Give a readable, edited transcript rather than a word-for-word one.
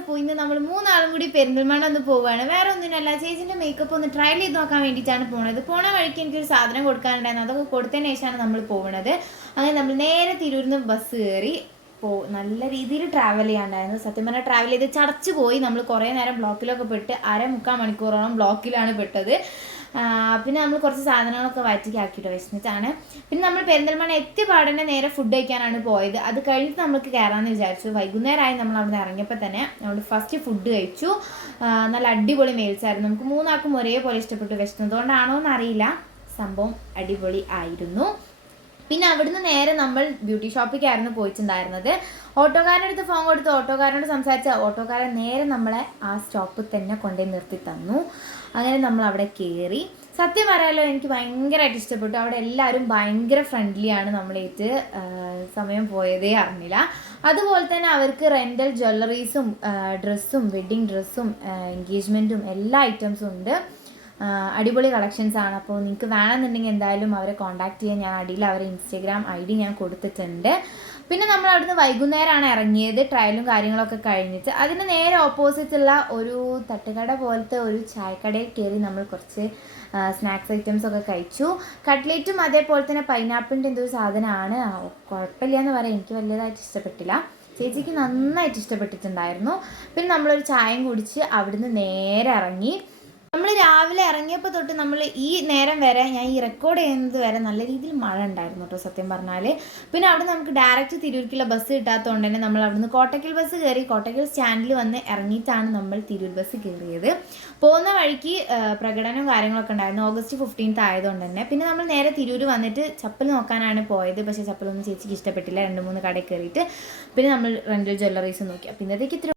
അപ്പോൾ ഇന്ന് നമ്മൾ മൂന്നാളും കൂടി പെരിന്തൽമണ്ണ ഒന്ന് പോവുകയാണ്. വേറെ ഒന്നിനല്ല, ചേച്ചിൻ്റെ മേക്കപ്പ് ഒന്ന് ട്രയൽ ചെയ്ത് നോക്കാൻ വേണ്ടിയിട്ടാണ് പോകുന്നത്. പോണ വഴിക്ക് എനിക്കൊരു സാധനം കൊടുക്കാനുണ്ടായിരുന്നു, അതൊക്കെ കൊടുത്തതിന് ശേഷമാണ് നമ്മൾ പോകുന്നത്. അങ്ങനെ നമ്മൾ നേരെ തിരൂരിൽ നിന്ന് ബസ് കയറി നല്ല രീതിയിൽ ട്രാവൽ ചെയ്യാണ്ടായിരുന്നു. സത്യം പറഞ്ഞാൽ ട്രാവൽ ചെയ്ത് ചടച്ചു പോയി. നമ്മൾ കുറേ നേരം ബ്ലോക്കിലൊക്കെ പെട്ട് 1.25 മണിക്കൂറോളം ബ്ലോക്കിലാണ് പെട്ടത്. പിന്നെ നമ്മൾ കുറച്ച് സാധനങ്ങളൊക്കെ വയറ്റിക്കാക്കിയിട്ട് വിശന്നിട്ടാണ്. പിന്നെ നമ്മൾ പെരിന്തൽമണ്ണ എത്തിയ പാടന്നെ നേരെ ഫുഡ് കഴിക്കാനാണ് പോയത്. അത് കഴിഞ്ഞിട്ട് നമുക്ക് കയറാമെന്ന് വിചാരിച്ചു. വൈകുന്നേരമായി നമ്മൾ അവിടെ നിന്ന് ഇറങ്ങിയപ്പോൾ തന്നെ നമ്മൾ ഫസ്റ്റ് ഫുഡ് കഴിച്ചു. നല്ല അടിപൊളി മീൽസായിരുന്നു. നമുക്ക് മൂന്നാൾക്കും ഒരേപോലെ ഇഷ്ടപ്പെട്ടു. വിശന്നതുകൊണ്ടാണോ എന്നറിയില്ല, സംഭവം അടിപൊളി ആയിരുന്നു. പിന്നെ അവിടുന്ന് നേരെ നമ്മൾ ബ്യൂട്ടി ഷോപ്പിലേക്കായിരുന്നു പോയിട്ടുണ്ടായിരുന്നത്. ഓട്ടോക്കാരൻ്റെ അടുത്ത് ഫോൺ കൊടുത്ത് ഓട്ടോക്കാരനോട് സംസാരിച്ച ഓട്ടോക്കാരൻ നേരെ നമ്മളെ ആ സ്റ്റോപ്പിൽ തന്നെ കൊണ്ടുപോയി നിർത്തി തന്നു. അങ്ങനെ നമ്മൾ അവിടെ കയറി. സത്യം പറയാലോ, എനിക്ക് ഭയങ്കരമായിട്ട് ഇഷ്ടപ്പെട്ടു. അവിടെ എല്ലാവരും ഭയങ്കര ഫ്രണ്ട്ലിയാണ്. നമ്മളേറ്റ് സമയം പോയതേ അറിഞ്ഞില്ല. അതുപോലെ തന്നെ അവർക്ക് റെൻ്റൽ ജ്വല്ലറീസും ഡ്രസ്സും വെഡ്ഡിങ് ഡ്രസ്സും എൻഗേജ്മെൻറ്റും എല്ലാ ഐറ്റംസും ഉണ്ട്. അടിപൊളി കളക്ഷൻസാണ്. അപ്പോൾ നിങ്ങൾക്ക് വേണമെന്നുണ്ടെങ്കിൽ എന്തായാലും അവരെ കോൺടാക്ട് ചെയ്യാൻ ഞാൻ അടിയിൽ അവരെ ഇൻസ്റ്റാഗ്രാം ID ഞാൻ കൊടുത്തിട്ടുണ്ട്. പിന്നെ നമ്മൾ അവിടുന്ന് വൈകുന്നേരമാണ് ഇറങ്ങിയത്, ട്രയലും കാര്യങ്ങളൊക്കെ കഴിഞ്ഞിട്ട്. അതിന് നേരെ ഓപ്പോസിറ്റുള്ള ഒരു തട്ടുകട പോലത്തെ ഒരു ചായക്കടയിൽ കയറി നമ്മൾ കുറച്ച് സ്നാക്സ് ഐറ്റംസ് ഒക്കെ കഴിച്ചു. കട്ട്ലേറ്റും അതേപോലെ തന്നെ പൈനാപ്പിളിൻ്റെ എന്തൊരു സാധനമാണ്, കുഴപ്പമില്ല എന്ന് പറയാം. എനിക്ക് വലിയതായിട്ട് ഇഷ്ടപ്പെട്ടില്ല, ചേച്ചിക്ക് നന്നായിട്ട് ഇഷ്ടപ്പെട്ടിട്ടുണ്ടായിരുന്നു. പിന്നെ നമ്മളൊരു ചായയും കുടിച്ച് അവിടുന്ന് നേരെ ഇറങ്ങി. നമ്മൾ രാവിലെ ഇറങ്ങിയപ്പോൾ തൊട്ട് നമ്മൾ ഈ നേരം വരെ, ഞാൻ ഈ റെക്കോർഡ് ചെയ്യുന്നത് വരെ നല്ല രീതിയിൽ മഴ ഉണ്ടായിരുന്നു കേട്ടോ സത്യം പറഞ്ഞാൽ. പിന്നെ അവിടെ നമുക്ക് ഡയറക്റ്റ് തിരൂർക്കുള്ള ബസ് കിട്ടാത്തതുകൊണ്ട് തന്നെ നമ്മൾ അവിടുന്ന് കോട്ടക്കൽ ബസ് കയറി. കോട്ടക്കൽ സ്റ്റാൻഡിൽ വന്ന് ഇറങ്ങിയിട്ടാണ് നമ്മൾ തിരൂർ ബസ് കയറിയത്. പോകുന്ന വഴിക്ക് പ്രകടനവും കാര്യങ്ങളൊക്കെ ഉണ്ടായിരുന്നു, August 15th ആയതുകൊണ്ട് തന്നെ. പിന്നെ നമ്മൾ നേരെ തിരൂർ വന്നിട്ട് ചപ്പൽ നോക്കാനാണ് പോയത്. പക്ഷേ ചപ്പലൊന്നും ചേച്ചിക്ക് ഇഷ്ടപ്പെട്ടില്ല. 2-3 കടയിൽ കയറിയിട്ട് പിന്നെ നമ്മൾ റെൻ്റൽ ജ്വല്ലറീസ് നോക്കി. അപ്പോൾ ഇന്നത്തേക്ക്